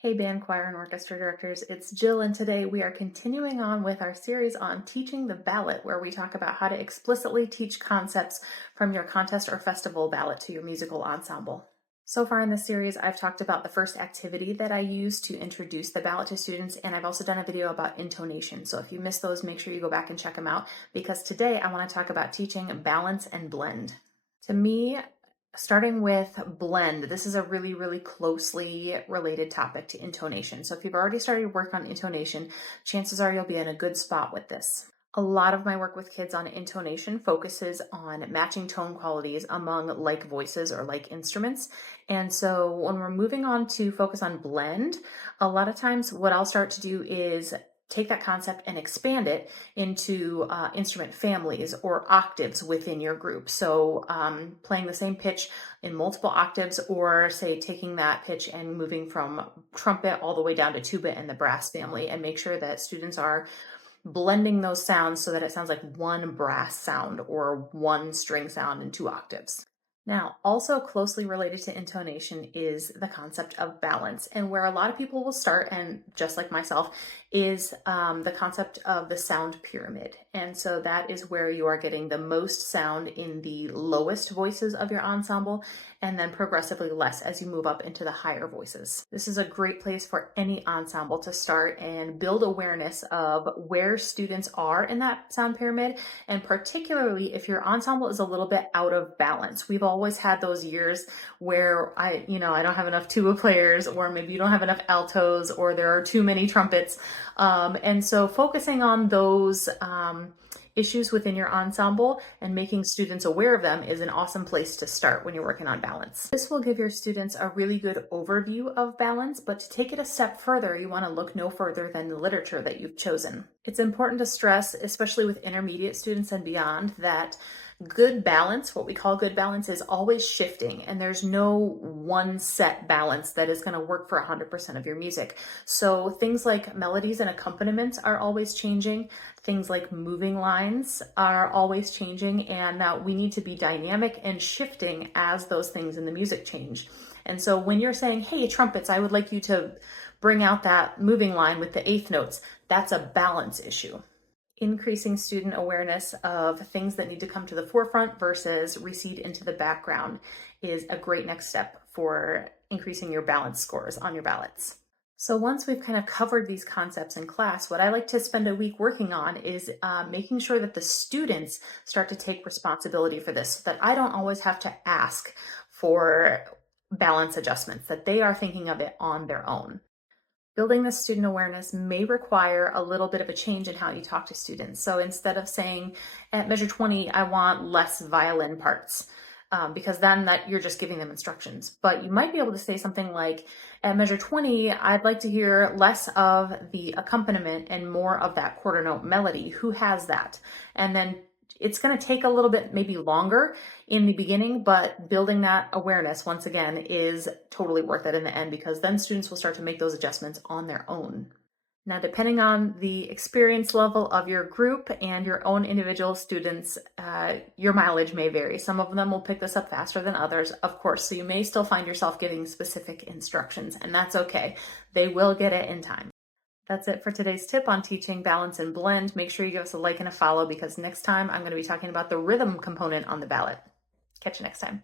Hey band, choir, and orchestra directors, it's Jill, and today we are continuing on with our series on teaching the ballot, where we talk about how to explicitly teach concepts from your contest or festival ballot to your musical ensemble. So far in this series, I've talked about the first activity that I use to introduce the ballot to students, and I've also done a video about intonation. So if you missed those, make sure you go back and check them out, because today I want to talk about teaching balance and blend. To me, starting with blend, this is a really closely related topic to intonation. So if you've already started work on intonation, chances are you'll be in a good spot with this. A lot of my work with kids on intonation focuses on matching tone qualities among like voices or like instruments. And so when we're moving on to focus on blend, a lot of times what I'll start to do is take that concept and expand it into instrument families or octaves within your group. So playing the same pitch in multiple octaves, or say taking that pitch and moving from trumpet all the way down to tuba and the brass family, and make sure that students are blending those sounds so that it sounds like one brass sound or one string sound in two octaves. Now, also closely related to intonation is the concept of balance, and where a lot of people will start, and just like myself, is the concept of the sound pyramid. And so that is where you are getting the most sound in the lowest voices of your ensemble, and then progressively less as you move up into the higher voices. This is a great place for any ensemble to start and build awareness of where students are in that sound pyramid, and particularly if your ensemble is a little bit out of balance. We've always had those years where I don't have enough tuba players, or maybe you don't have enough altos, or there are too many trumpets. And so focusing on those issues within your ensemble and making students aware of them is an awesome place to start when you're working on balance. This will give your students a really good overview of balance, but to take it a step further, you want to look no further than the literature that you've chosen. It's important to stress, especially with intermediate students and beyond, that good balance, what we call good balance, is always shifting, and there's no one set balance that is going to work for 100% of your music. So things like melodies and accompaniments are always changing. Things like moving lines are always changing, and that we need to be dynamic and shifting as those things in the music change. And so when you're saying, hey, trumpets, I would like you to bring out that moving line with the eighth notes, that's a balance issue. Increasing student awareness of things that need to come to the forefront versus recede into the background is a great next step for increasing your balance scores on your ballots. So once we've kind of covered these concepts in class, what I like to spend a week working on is making sure that the students start to take responsibility for this, so that I don't always have to ask for balance adjustments, that they are thinking of it on their own. Building this student awareness may require a little bit of a change in how you talk to students. So instead of saying, at measure 20, I want less violin parts, because then that you're just giving them instructions. But you might be able to say something like, at measure 20, I'd like to hear less of the accompaniment and more of that quarter note melody. Who has that? And then it's going to take a little bit, maybe longer in the beginning, but building that awareness, once again, is totally worth it in the end, because then students will start to make those adjustments on their own. Now, depending on the experience level of your group and your own individual students, your mileage may vary. Some of them will pick this up faster than others, of course, so you may still find yourself giving specific instructions, and that's okay. They will get it in time. That's it for today's tip on teaching balance and blend. Make sure you give us a like and a follow, because next time I'm going to be talking about the rhythm component on the ballot. Catch you next time.